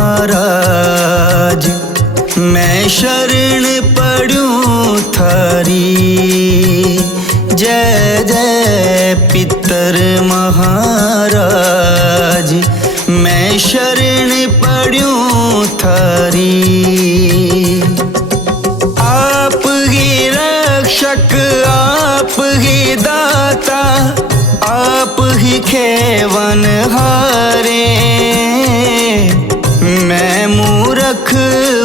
महाराज, मैं शरण पड़ूं थारी। जय जय पितर महाराज, मैं शरण पड़ूं थारी। आप ही रक्षक, आप ही दाता, आप ही खेवन हारे। मैं मूर्ख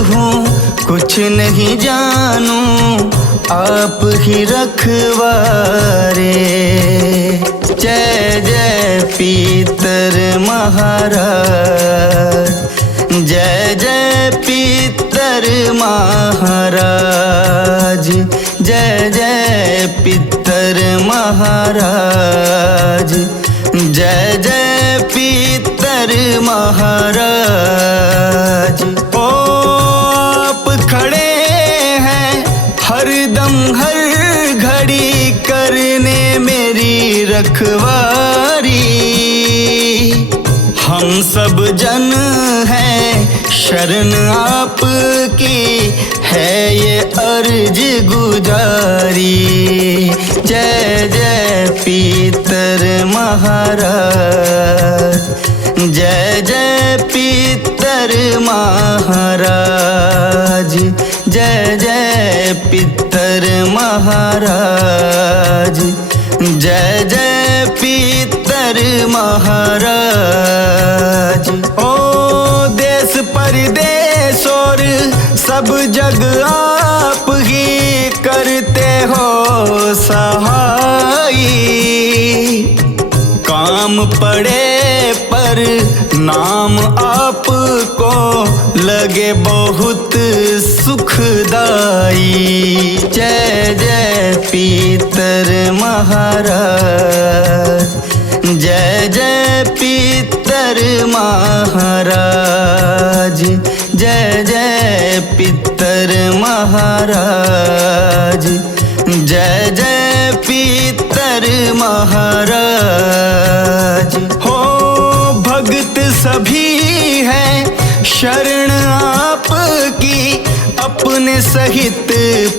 हूँ, कुछ नहीं जानूं, आप ही रखवारे। जय जय पितर महाराज, जय जय पितर महाराज, जय जय पितर महाराज, जय जय पितर महाराज। ओ आप खड़े हैं हरदम हर घड़ी करने मेरी रखवारी। हम सब जन हैं शरण आपकी, है ये अर्ज गुजारी। जय जय पितर महाराज, जय जय पितर महाराज, जय जय पितर महाराज, जय जय पितर महाराज। ओ देश परदेश और सब जग आप ही करते हो सहाय। काम पड़े पर नाम आपको लगे बहुत सुखदाई। जय जय पितर महाराज, जय जय पितर महाराज, जय जय पितर महाराज, जय जय पितर महाराज। हो भक्त सभी हैं शरण आपकी, अपने सहित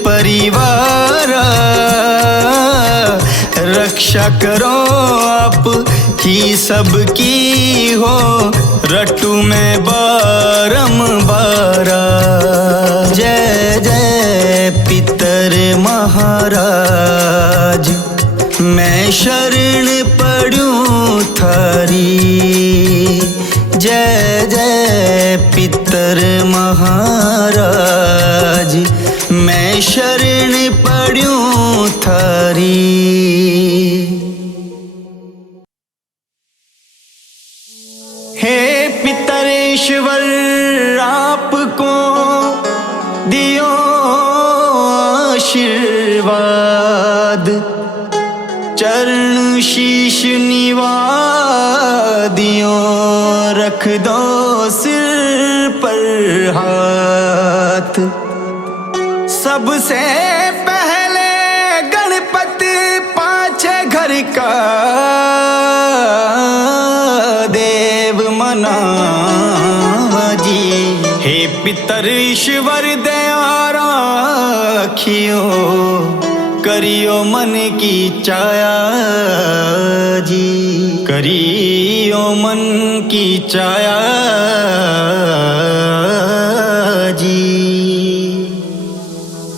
परिवार। रक्षा करो आप ही सबकी हो, रटू मैं बारंबार। जय जय पितर महाराज, मैं शरण पड़ूं थारी। जय जय पितर महाराज, मैं शरण पड़ूं थारी। हे पितरेश्वर आपको दियो आशीर्वाद, चरण शीश निवा दियो, रख दो सिर पर हाथ। सबसे पहले गणपति पाछे घर का देव मना जी। हे पितर ईश्वर दया राखियो, करियो मन की चाया जी, करियो मन की चाया जी।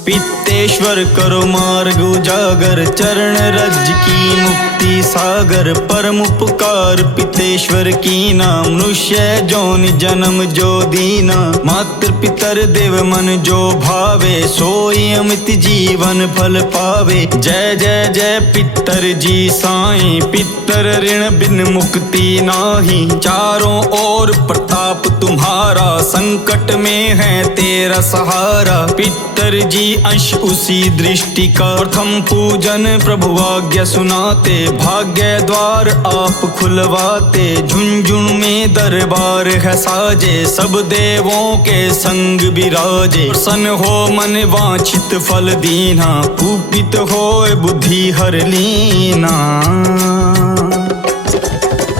पित्तेश्वर करो मार्ग उजागर, चरण रज की मुक्ति सागर। परम उपकार पितेश्वर की नाम, मनुष्य जोनि जन्म जो दीना। मात्र पितर देव मन जो भावे, सोई अमित जीवन फल पावे। जय जय जय पितर जी साईं, पितर ऋण बिन मुक्ति नाही। चारों ओर प्रताप तुम्हारा, संकट में है तेरा सहारा। पितर जी अंश उसी दृष्टि का, प्रथम पूजन प्रभु आज्ञा सुनाते। भाग्य द्वार आप खुलवाते, झुंझुन में दरबार है साजे। सब देवों के संग विराजे, प्रसन्न हो मन वांछित फल दीना। कुपित होए बुद्धि हर लीना,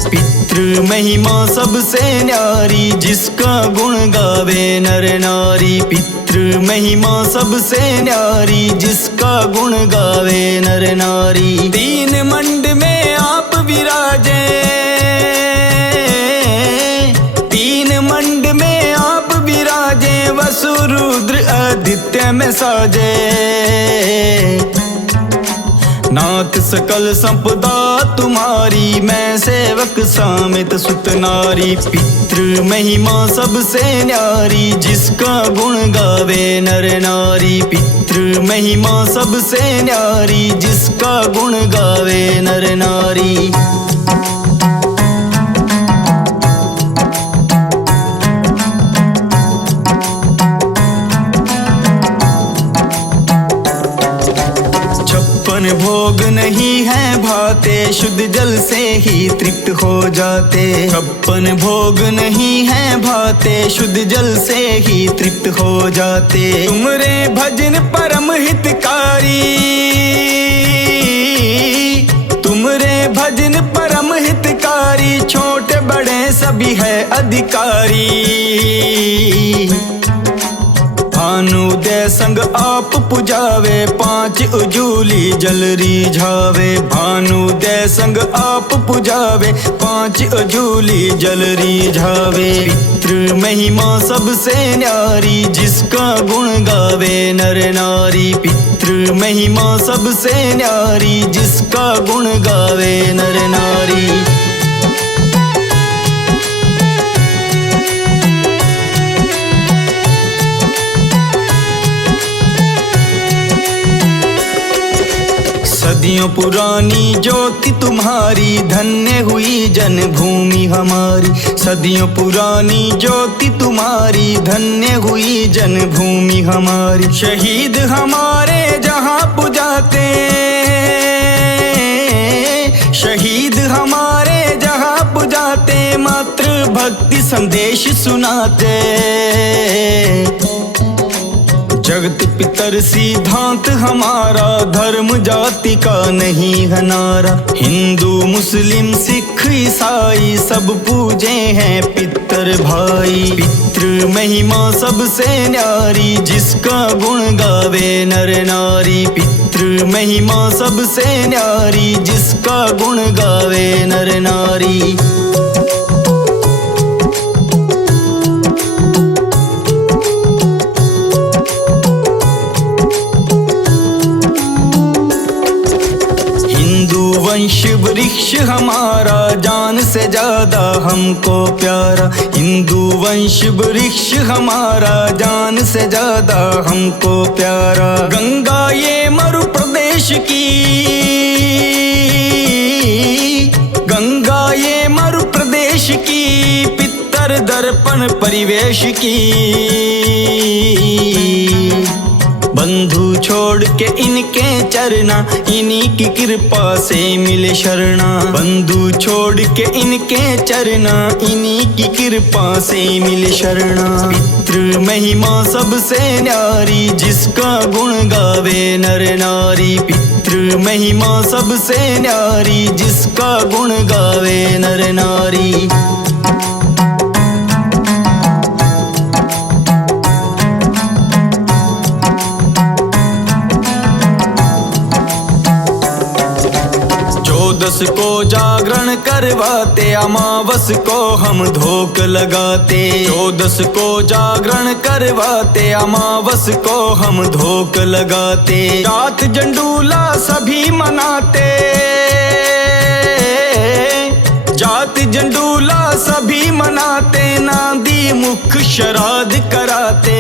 पितृ पितृ महिमा सबसे न्यारी, जिसका गुण गावे नर नारी। पितृ महिमा सबसे न्यारी, जिसका गुण गावे नर नारी। तीन मंड में आप विराजे, तीन मंड में आप विराजे, वसु रुद्र आदित्य में साजे। नाथ सकल संपदा तुम्हारी, मैं सेवक सामित सुत नारी। पितृ महिमा सबसे न्यारी, जिसका गुण गावे नर नारी। पितृ महिमा सबसे न्यारी, जिसका गुण गावे नर नारी। भोग नहीं है भाते, शुद्ध जल से ही तृप्त हो जाते। छप्पन भोग नहीं है भाते, शुद्ध जल से ही तृप्त हो जाते। तुमरे भजन परम हितकारी, तुमरे भजन परम हितकारी, छोटे बड़े सभी है अधिकारी। भानुदय संग आप पुजावे, पांच उजूली जल रिझावे। भानुदय संग आप पुजावे, पांच उजूली जल रिझावे। पितृ महिमा सबसे न्यारी, जिसका गुण गावे नर नारी। पितृ महिमा सबसे न्यारी, जिसका गुण गावे नर नारी। सदियों पुरानी ज्योति तुम्हारी, धन्य हुई जन्मभूमि हमारी। सदियों पुरानी ज्योति तुम्हारी, धन्य हुई जन्मभूमि हमारी। शहीद हमारे जहाँ पुजाते, शहीद हमारे जहाँ पुजाते, मातृ भक्ति संदेश सुनाते। जगत पितर सिद्धांत हमारा, धर्म जाति का नहीं है नारा। हिंदू मुस्लिम सिख ईसाई, सब पूजे हैं पितर भाई। पितृ महिमा सबसे न्यारी, जिसका गुण गावे नर नारी। पितृ महिमा सबसे न्यारी, जिसका गुण गावे नर नारी। वंश वृक्ष हमारा, जान से ज्यादा हमको प्यारा। हिंदू वंश वृक्ष हमारा, जान से ज्यादा हमको प्यारा। गंगा ये मरु प्रदेश की, गंगा ये मरु प्रदेश की, पितर दर्पण परिवेश की। बंधु छोड़ के इनके चरना, इन्हीं की कृपा से मिले शरणा। बंधु छोड़ के इनके चरना, इन्हीं की कृपा से मिले शरणा। पितृ महिमा सबसे न्यारी, जिसका गुण गावे नर नारी। पितृ महिमा सबसे न्यारी, जिसका गुण गावे नर नारी। चौदस को जागरण करवाते, अमावस को हम धोक लगाते। चौदस को जागरण करवाते, अमावस को हम धोक लगाते। जात जंडूला सभी मनाते, जात जंडूला सभी मनाते। नांदी मुख श्राद्ध कराते,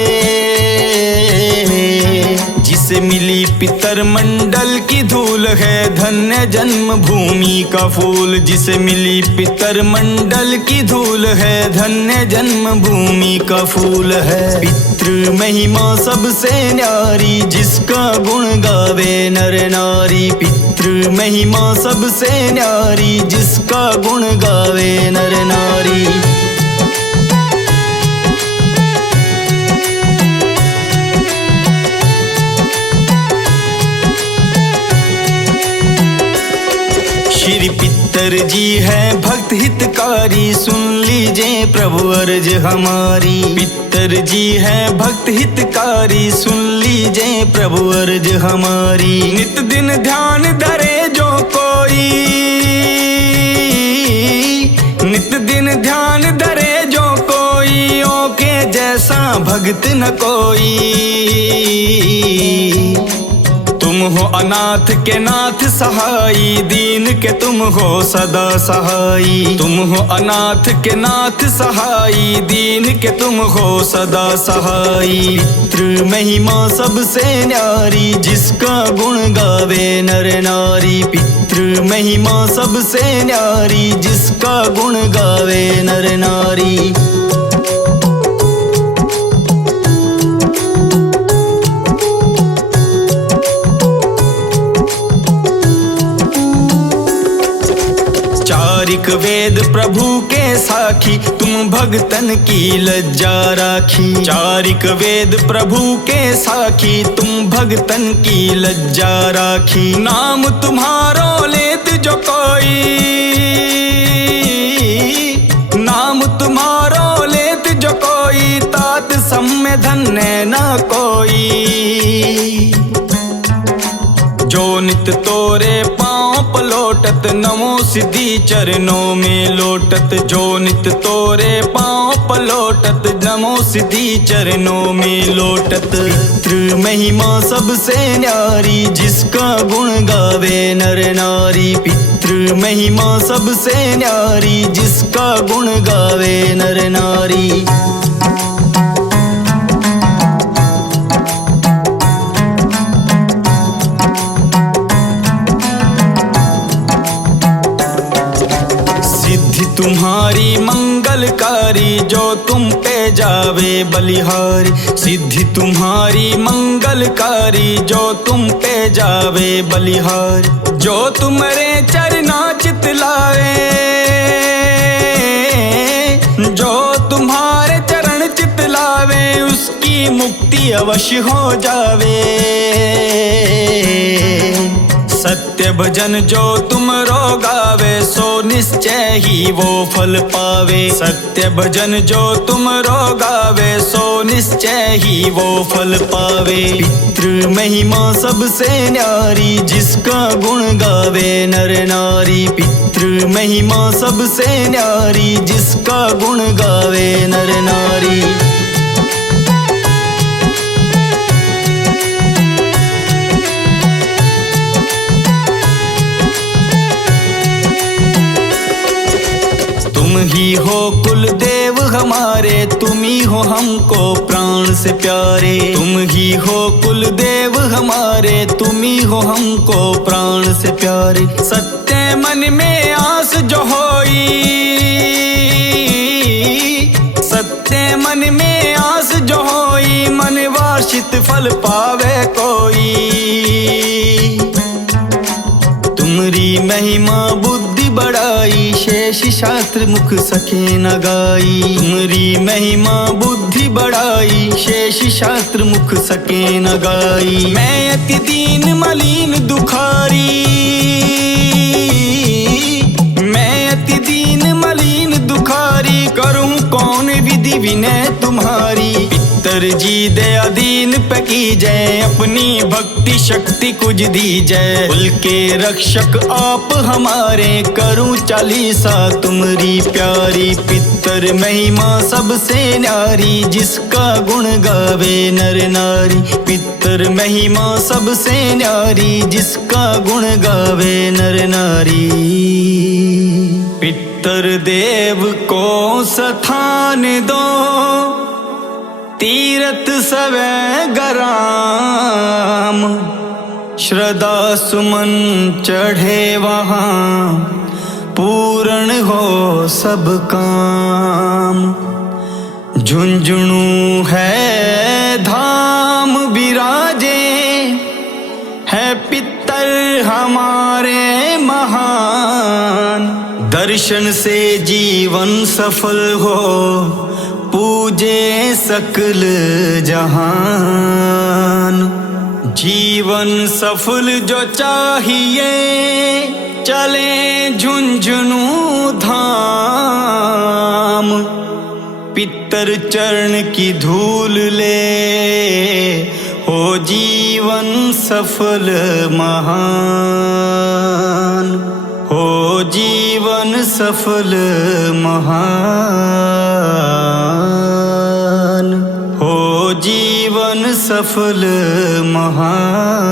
जिसे मिली पितर मंडल की धूल है, धन्य जन्म भूमि का फूल। जिसे मिली पितर मंडल की धूल है, धन्य जन्म भूमि का फूल है। पितृ महिमा सबसे न्यारी, जिसका गुण गावे नर नारी। पितृ महिमा सबसे न्यारी, जिसका गुण गावे नर नारी। श्री पितर जी है भक्त हितकारी, सुन लीजिए प्रभु अर्ज हमारी। पितर जी है भक्त हितकारी, सुन लीजिए प्रभु अर्ज हमारी। नित दिन ध्यान धरे जो कोई, नित दिन ध्यान धरे जो कोई, ओके जैसा भक्त न कोई। तुम हो अनाथ के नाथ सहाई, दीन के तुम हो सदा सहाई। तुम हो अनाथ के नाथ सहाई, दीन के तुम हो सदा सहाई। पितृ महिमा सबसे न्यारी, जिसका गुण गावे नर नारी। पितृ महिमा सबसे न्यारी, जिसका गुण गावे नर नारी। चारिक वेद प्रभु के साखी, तुम भगतन की लज्जा राखी। चारिक वेद प्रभु के साखी, तुम भगतन की लज्जा राखी। नाम तुम्हारो लेत जो कोई, नाम तुम्हारो लेत जो कोई, तात सम्य धन्य न कोई। जो नित तोरे पाँव पलोटत, नमो सिद्धि चरणों में लोटत। जो नित तोरे पाँव पलोटत, नमो सिद्धि चरणों में लोटत। पितृ महिमा सबसे न्यारी, जिसका गुण गावे नर नारी। पितृ महिमा सबसे न्यारी, जिसका गुण गावे नर नारी। तुम्हारी मंगलकारी, जो तुम पे जावे बलिहारी। सिद्धि तुम्हारी मंगलकारी, जो तुम पे जावे बलिहारी। जो तुम्हारे चरना चित लावे, जो तुम्हारे चरण चित लावे, उसकी मुक्ति अवश्य हो जावे। सत्य भजन जो तुम रो गावे, सो निश्चय ही वो फल पावे। सत्य भजन जो तुम रो गावे, सो निश्चय ही वो फल पावे। पितृ महिमा सबसे न्यारी, जिसका गुण गावे नर नारी। पितृ महिमा सबसे न्यारी, जिसका गुण गावे नर नारी। तुम ही हो कुल देव हमारे, तुम ही हो हमको प्राण से प्यारे। तुम ही हो कुल देव हमारे, तुम ही हो हमको प्राण से प्यारे। सत्य मन में आस जो होई, सत्य मन में आस जो होई, मन वांछित फल पावे कोई। तुमरी महिमा बुद्धि बढ़ाई, शेष शास्त्र मुख सके न गाई। तुमरी महिमा बुद्धि बढ़ाई, शेष शास्त्र मुख सके न गाई। मैं अति दीन मलिन दुखारी, मैं अति दीन मलिन दुखारी, करूं कौन विधि विनय तुम्हारी। पितर जी दया दीन पे की जय, अपनी भक्ति शक्ति कुछ दी जय। कुल के रक्षक आप हमारे, करूं चालीसा तुमरी प्यारी। पितर महिमा सबसे न्यारी, जिसका गुण गावे नर नारी। पितर महिमा सबसे न्यारी, जिसका गुण गावे नर नारी। पितर देव को स्थान दो, तीरथ सवै गराम। श्रद्धा सुमन चढ़े वहाँ, पूर्ण हो सब काम। झुंझुनू है धाम विराजे, है पितर हमारे महान। दर्शन से जीवन सफल हो, पूजे सकल जहान। जीवन सफल जो चाहिए, चले झुंझुनू धाम, पितर चरण की धूल ले, हो जीवन सफल महान, हो जीवन सफल महान, हो जीवन सफल महान।